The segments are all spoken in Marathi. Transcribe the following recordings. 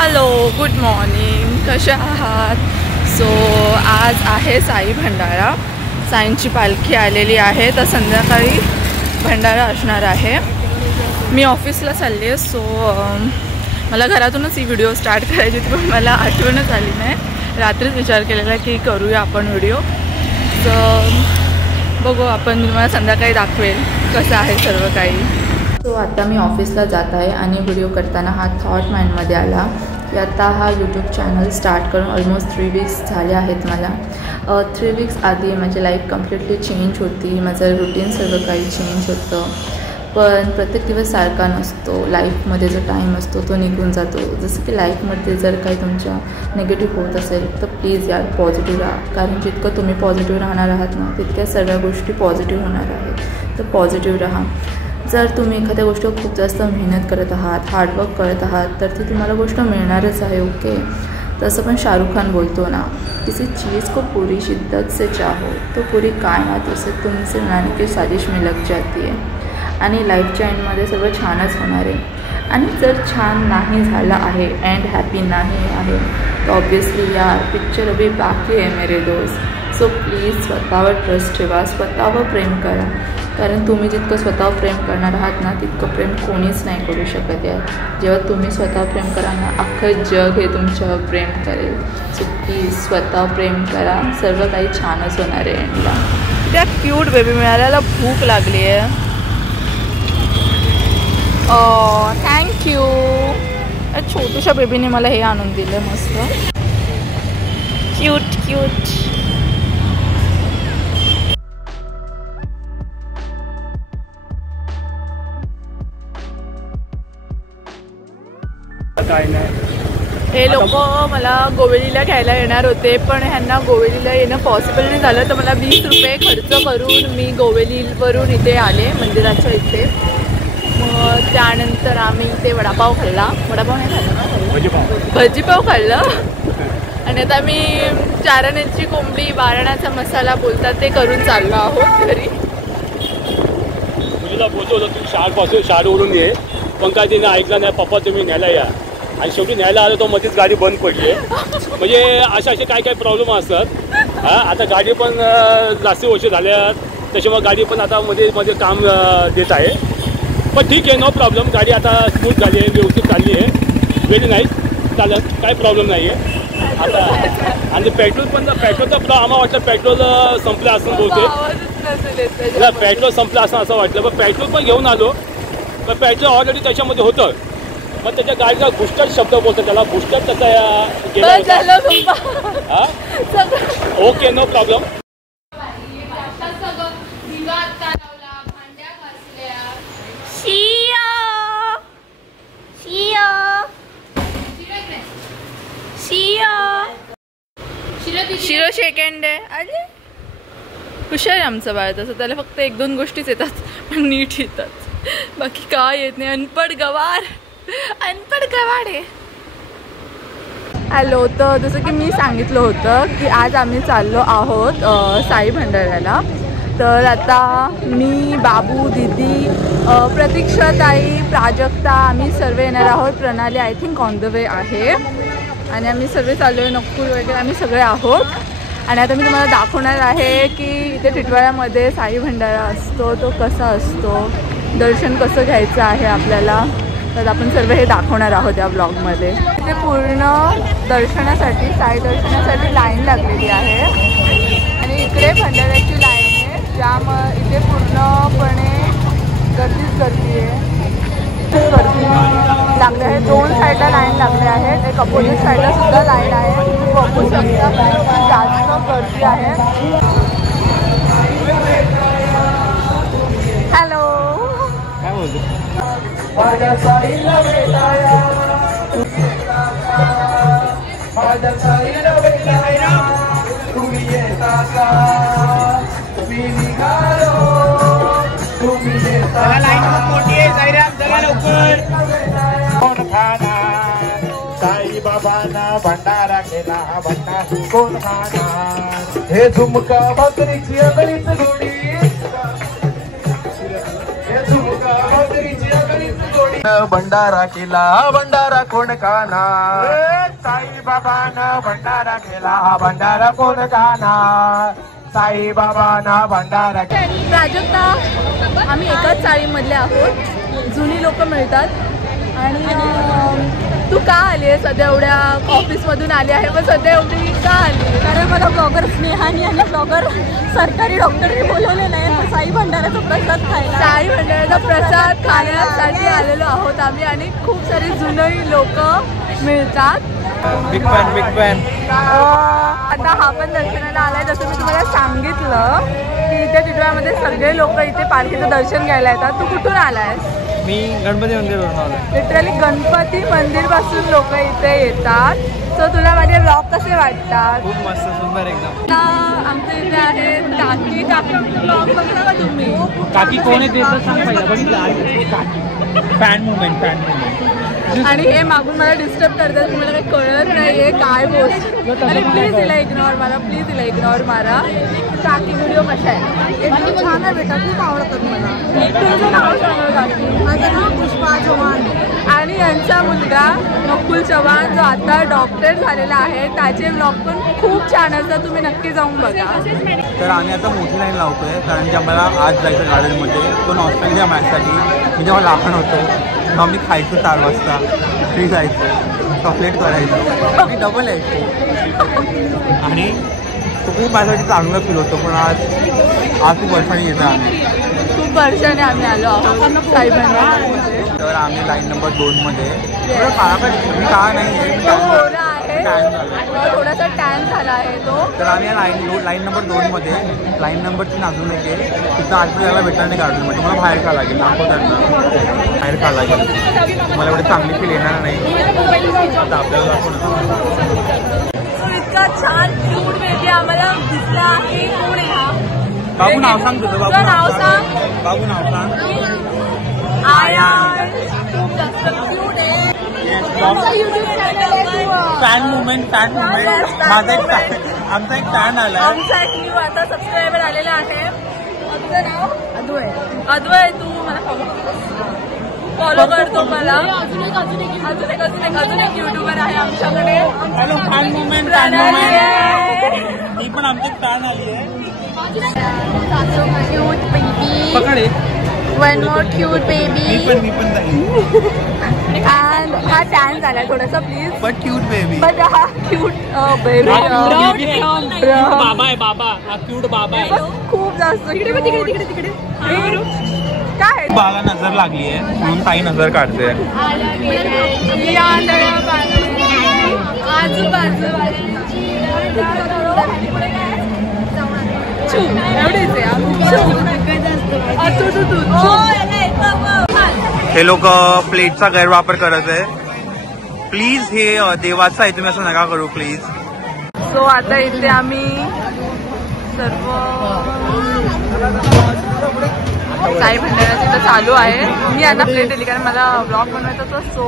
Hello, good morning. कशा आहात? सो आज आहे साई भंडारा. साईंची पालखी आलेली आहे, तर संध्याकाळी भंडारा असणार आहे. मी ऑफिसला चालली आहे, सो मला घरातूनच ही व्हिडिओ स्टार्ट करायची होती, पण मला आठवणच आली नाही. रात्रीच विचार केलेला की करूया आपण व्हिडिओ. सो बघू, आपण तुम्हाला संध्याकाळी दाखवेल कसं आहे सर्व काही. सो आता मी ऑफिसला जात आहे आणि व्हिडिओ करताना हा थॉट माइंडमध्ये आला की आता हा यूट्यूब चॅनल स्टार्ट करून ऑलमोस्ट 3 वीक्स झाले आहेत मला. 3 वीक्स आधी माझी लाईफ कम्प्लिटली चेंज होती. माझं रुटीन सर्व काही चेंज होतं, पण प्रत्येक दिवस सारखा नसतो. लाईफमध्ये जो टाईम असतो तो निघून जातो. जसं की लाईफमध्ये जर काही तुमच्या निगेटिव्ह होत असेल तर प्लीज यार पॉझिटिव्ह राहा, कारण जितकं तुम्ही पॉझिटिव्ह राहणार आहात ना, तितक्या सर्व गोष्टी पॉझिटिव्ह होणार आहेत. तर पॉझिटिव्ह राहा. जर तुम्ही एखाद्या गोष्टीवर खूप जास्त मेहनत करत आहात, हार्डवर्क करत आहात, तर ती तुम्हाला गोष्ट मिळणारच आहे. ओके, तसं पण शाहरुख खान बोलतो ना, किसी चीज़ को पूरी शिद्दत से चाहो तो पूरी कायनात उसे तुमसे मिळाने की साजिश में लग जाती है. आणि लाईफच्या एंडमध्ये सर्व छानच होणार आहे. आणि जर छान नाही झालं आहे, एंड हॅपी नाही आहे, तर ऑब्वियसली यार पिक्चर अभी बाकी आहे मेरे दोस्त. सो प्लीज स्वतःवर ट्रस्ट ठेवा, स्वतःवर प्रेम करा, कारण तुम्ही जितकं स्वतःवर प्रेम करणार आहात ना, तितकं प्रेम कोणीच नाही करू शकत आहे. जेव्हा तुम्ही स्वतःवर प्रेम कराल ना, अख्खं जग हे तुमच्यावर प्रेम करेल. सो प्लीज स्वतःवर प्रेम करा, सर्व काही छानच होणार आहे एंडला. त्या क्यूट बेबी मिळाल्याला भूक लागली आहे. थँक्यू. छोटूशा बेबीने मला हे आणून दिलं, मस्त क्यूट क्यूट. हे लोक मला गोवेलीला घ्यायला येणार होते, पण ह्यांना गोवेलीला येणं पॉसिबल नाही झालं, तर मला 20 रुपये खर्च करून मी गोवेलीवरून इथे आले, मंदिराच्या इथे. मग त्यानंतर आम्ही इथे वडापाव खाल्ला. वडापाव नाही खाल्ला ना, भजीपाव खाल्लं. आणि आता मी चारण्याची कोंबडी, बारणाचा मसाला बोलतात ते करून चाललो आहोत घरी. मुलीला बोलतो तू शाळेपासून शाळेवरून ये, पण काय तिने ऐकलं नाही. पप्पा तुम्ही न्यायला या, आणि शेवटी न्यायला आलो तो मध्येच गाडी बंद पडली. म्हणजे असे काय प्रॉब्लेम असतात. आता गाडी पण जास्त वर्ष झाल्यात, त्याच्यामुळे गाडी पण आता मध्ये काम देत आहे. पण ठीक आहे, नो प्रॉब्लेम. गाडी आता स्मूथ झाली आहे, व्यवस्थित चालली आहे, व्हेरी नाईस, चालत काय प्रॉब्लेम नाही आहे आता. आणि पेट्रोलचा आम्हाला वाटलं पेट्रोल संपलं असं बोलते, पेट्रोल संपलं असं वाटलं. पण पेट्रोल पण घेऊन आलो, पण पेट्रोल ऑलरेडी त्याच्यामध्ये होतं. मग त्याच्या गाडीचा बुस्टर शब्द बोलतो, त्याला बुस्टर त्याचा गेला. Okay, no problem. शिरो सेकंड आहे. अरे हुशार आहे आमचं बाळ. तसं त्याला फक्त 1-2 गोष्टीच येतात, पण नीट येतात, बाकी काय येत नाही. अनपढ गवार आहे. हॅलो, तर जसं की मी सांगितलं होतं की आज आम्ही चाललो आहोत साई भंडाऱ्याला. तर आता मी, बाबू, दीदी, प्रतीक्षाताई, प्राजक्ता, आम्ही सर्व येणार आहोत. प्रणाली I think on the way आहे, आणि आम्ही सर्व चाललो आहे. नक्कूर वगैरे आम्ही सगळे आहोत. आणि आता मी तुम्हाला दाखवणार आहे की इथे टिटवाळ्यामध्ये साई भंडारा असतो, तो कसा असतो, दर्शन कसं घ्यायचं आहे आपल्याला. तर आपण सर्व हे दाखवणार आहोत या ब्लॉगमध्ये. इथे पूर्ण दर्शनासाठी, साई दर्शनासाठी लाईन लागलेली आहे, आणि इकडे भंडाऱ्याची लाईन आहे, ज्यामुळे इथे पूर्णपणे गर्दी आहे. गर्दी लागली आहे. 2 साईडला लाईन लागले आहेत, एक अपोजिट साईडला सुद्धा लाईन आहे. तुम्ही बघू शकता जास्त गर्दी आहे. हॅलो, काय बोलतो. माझ्या साईला भेटाया, माझ्या साईला भेटाया, तुम्ही येता का, मी निघालो, तुम्ही येता का. लाईन खूप मोठी आहे, साईराम चला लवकर. कोण खाणार साईबाबांना भंडारा केला, भंडारा कोण खाणार. हे झुमका भाकरीची अगणित जोडी, हे झुमका भाकरीची अगणित जोडी, भंडारा केला भंडारा कोण काना साईबाबानं भंडारा केला भंडारा कोण काना साईबाबांना भंडारा. प्राजक्ता आम्ही एकाच चाळीमधले आहोत. जुनी लोक मिळतात. आणि तू का आली आहे सध्या? एवढ्या ऑफिसमधून आली आहे पण सध्या एवढी का आली? कारण मला ब्लॉगर स्नेहानी आणि ब्लॉगर सरकारी डॉक्टरने बोलवलेलं आहे साई भंडाऱ्याचा प्रसाद खायला. साई भंडाऱ्याचा प्रसाद खाण्यासाठी आलेलो आहोत आम्ही. आणि खूप सारी जुनी लोक मिळतात. Big fan. आता हा पण दर्शनाला आलाय. जसं मी तुम्हाला सांगितलं की इथे टिटवाळ्यामध्ये सगळे लोक इथे पालखीचं दर्शन घ्यायला येतात. तू कुठून आलायस? मी गणपती मंदिरवरून आलो. लिटरली गणपती मंदिर पासून लोक इथे येतात. सो तुला माझे ब्लॉग कसे वाटतात? खूप मस्त सुंदर एकदम. आमच्या इथे आहे काकी. काकीचा ब्लॉग बघला का तुम्ही? काकी कोण आहे ते तर सांग पहिला. Fan movement. आणि हे मागून मला डिस्टर्ब करतात. मला काही कळत नाहीये काय बोल. अरे प्लीज तिला इग्नोर मारा. प्लीज तिला इग्नोर मारा. काकी व्हिडिओ कशा आहे? एकदम छान आहे बेटा. खूप आवडतात मला. तुझं नाव सांगा काकी. माझं नाव पुष्पा चव्हाण. आणि यांचा मुलगा नकुल चव्हाण जो आता डॉक्टर झालेला आहे त्याचे ब्लॉग पण खूप छान असतात. तुम्ही नक्की जाऊन बघा. तर आम्ही आता मोठी लाईन लावतोय कारण की आम्हाला आज जायचं गार्डनमध्ये. तो नॉस्टॅल्जिया मॅचसाठी. मी जेव्हा लहान होतो तेव्हा मी खायचो 4 वाजता. फ्री जायचो. चॉकलेट करायचो. मी डबल यायचो. आणि तो खूप माझ्यासाठी चांगलं फील होतं. पण आज खूप वर्षांनी येतो आम्ही. खूप वर्षाने आम्ही आलो आहोत साई भंडाऱ्यामध्ये. तर आम्ही लाईन नंबर 2मध्ये. मी का नाही आहे थोडासा टॅन झाला आहे तो. तर आम्ही लाईन नंबर 2मध्ये. लाईन नंबर 3 अजून एक आहे. तिथं आजपर्यंत यायला भेटणार नाही गार्डनमध्ये. मला बाहेर का लागेल दाखवताना. बाहेर का लागेल मला एवढे चांगली फील येणार नाही. आता आपल्याला दाखवणार. इतका छान क्यूट बेबी आम्हाला दिसला आहे. कोण आहे हा? बाबू नाव सांग तुझं. तुझं नाव सांग. बाबू नाव सांग. आयान. खूप जास्त क्यूट आहे. Fan movement. माझा आमचा एक फॅन आला. आमचा एक न्यू आता सबस्क्रायबर आलेला आहे. तुझं नाव? अद्वय. तू मला फॉलो करतो मला. अजून एक युट्यूबर आहे आमच्याकडे. Hello fan movement. ही पण आमची फॅन आली आहे. Cute baby. पकडे. One more cute baby. मी पण जाईल. हा टॅन झाला थोडासा please. But cute baby. But हा क्यूट बेबी. बाबा आहे. बाबा हा क्यूट बाबा आहे. खूप जास्त तिकडे काय बाला नजर लागली आहे म्हणून ताई नजर काढते. हे लोक प्लेटचा गैरवापर करत आहे. प्लीज हे देवाचं आहे. तुम्ही असं नका करू प्लीज. सो आता इथे आम्ही सर्व साई भंडारा तिथं चालू आहे. मी आता प्लेट दिली कारण मला ब्लॉग बनवायचा होता. सो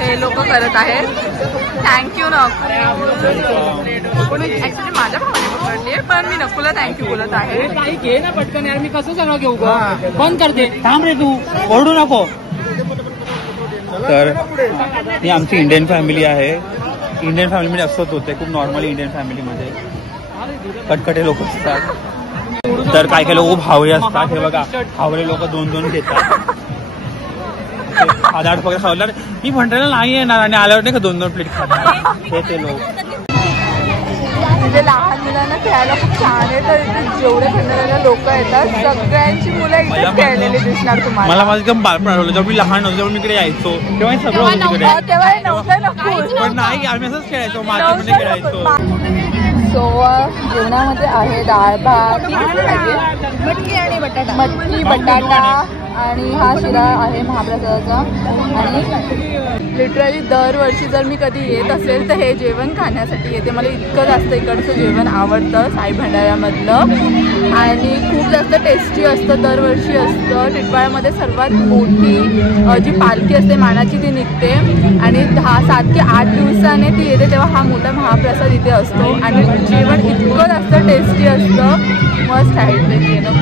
हे लोक करत आहेत. थँक्यू नकुल. ऍक्च्युली माझ्या भावाने पकडली आहे पण मी नकुलला थँक्यू बोलत आहे. घे ना पटकन यार. मी कसं सगळं घेऊ का? बंद करते. थांब रे तू. ओरडू नको. तर ही आमची इंडियन फॅमिली आहे. इंडियन फॅमिलीमध्ये असंच होते. खूप नॉर्मली इंडियन फॅमिलीमध्ये कटकटे लोक असतात. तर काही काही लोक भावरे असतात. हे बघा भावरे लोक 2-2 घेतात. 7-8 वगैरे खावल्यावर मी भंडाऱ्याला नाही येणार आणि आल्यावर नाही का 2-2 प्लेट खातात ते लोक. म्हणजे लहान मुलांना खेळायला खूप छान आहे. तर इथे जेवढे भंडाऱ्याला लोक येतात सगळ्यांची मुलं इथे खेळलेली दिसणार तुम्हाला. मला माझं एकदम बालपण आठवलं. जेव्हा मी लहान होतो तेव्हा मी इकडे यायचो. तेव्हा हे सगळं होतं तिकडे. तेव्हा नव्हतं नको. पण नाही आम्ही असंच खेळायचो. मातीमध्ये खेळायचो. सो जेवणामध्ये आहे डाळ भात, मटकी आणि बटाटा. मटकी बटाटा आणि हा शिरा आहे महाप्रसादाचा. आणि लिटरली दरवर्षी जर मी कधी येत असेल तर हे जेवण खाण्यासाठी येते. मला इतकं जास्त इकडचं जेवण आवडतं साई भंडाऱ्यामधलं. आणि खूप जास्त टेस्टी असतं. दरवर्षी असतं. टिटवाळ्यामध्ये सर्वात मोठी जी पालखी असते मानाची ती निघते. आणि 7 ते 8 दिवसाने ती येते तेव्हा हा मोठा महाप्रसाद इथे असतो. आणि जेवण इतकं जास्त टेस्टी असतं. मस्त आहे इथे येणं.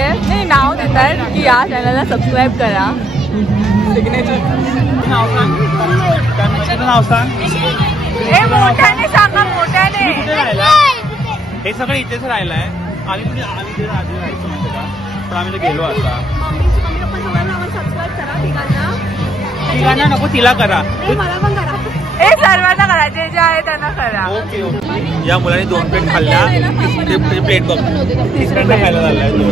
हे नाव देतात की या चॅनलला सबस्क्राईब करा. सिग्नेचर नाव सांग. तुझं नाव सांग. मोठ्याने सांगा, मोठ्याने. कुठे राहिला? हे सगळं इथेच राहिलंय. आम्ही आधी राहायचो पण आम्ही गेलो आता. तिघांना नको, तिला करा. सर्वांना करा, जे जे आहे त्यांना करा. Okay okay. या मुलाने 2 प्लेट खाल्ल्या. ते प्लेट बघ, तिसऱ्यांदा खायला झालाय तो.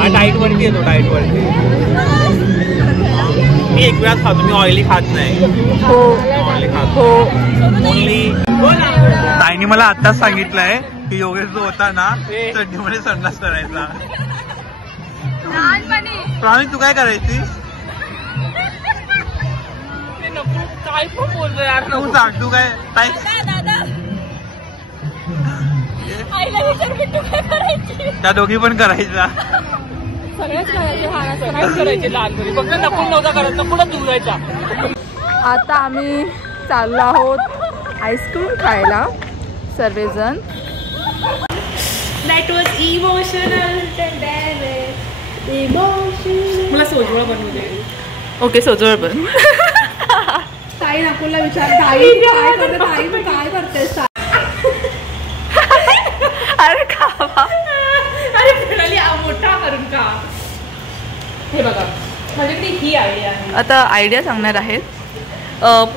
हा डाएट वरती येतो, डाएट वरती. मी एक वेळाच खातो, मी ऑइली खात नाही. ऑइली खातो ओनली. ताईने मला आत्ताच सांगितलंय की योगेश जो होता ना चड्डीमध्ये संडास करायचा. प्राणी तू काय करायची? काय पण बोलतो यार. तू सांग, तू काय त्या दोघी पण करायचा. सगळ्याच करायचे लहानपणी, फक्त नकुल नव्हता करत, नकुलच दुरायचा. आता आम्ही चाललो आहोत आईस्क्रीम खायला सर्वजण. That was emotional. मला सोजवळ बनवू दे. ओके, सोजवळ पण. ताई नकुलला विचार, ताई काय करते, ताई तू काय करतेस? अरे खावा. अरे प्रणाली मोठा करून का. हे बघा, माझ्याकडे ही आयडिया आहे. आता आयडिया सांगणार आहेत.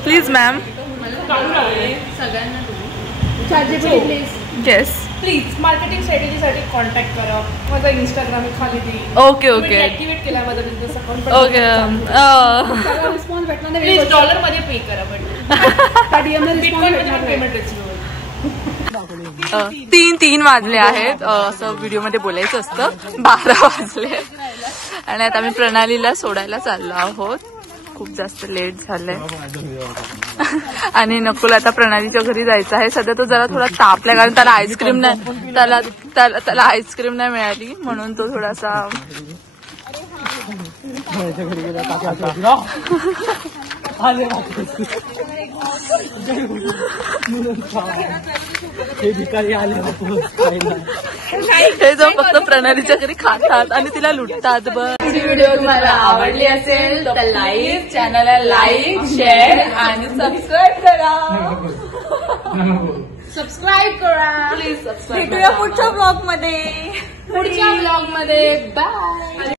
Please ma'am. सगळ्यांना ChatGPT please. Yes please marketing स्ट्रॅटेजीसाठी कॉन्टॅक्ट करा. माझा इंस्टाग्राम खाली देईल. ओके ओके ऍक्टिव्हेट केला माझा बिझनेस अकाउंट. ओके. रिस्पॉन्स भेटणार नाही. प्लीज डॉलर मध्ये पे करा. पण बिटकॉइन मध्ये पेमेंट रिसिव्ह. 3 वाजले आहेत. असं व्हिडिओ मध्ये बोलायचं असतं. 12 वाजले आणि आता आम्ही प्रणालीला सोडायला चाललो आहोत. खूप जास्त लेट झालंय आणि नकुल आता प्रणालीच्या घरी जायचं आहे. सध्या तो जरा थोडा तापलाय कारण त्याला आईस्क्रीम नाही, त्याला आईस्क्रीम नाही मिळाली म्हणून तो थोडासा. हे जाऊन फक्त प्रणालीच्या घरी खातात आणि तिला लुटतात. बस व्हिडिओ तुम्हाला आवडली असेल तर लाईक, चॅनलला लाईक, शेअर आणि सबस्क्राईब करा. सबस्क्राईब करा प्लीज सबस्क्राईब. भेटूया पुढच्या ब्लॉग मध्ये. बाय.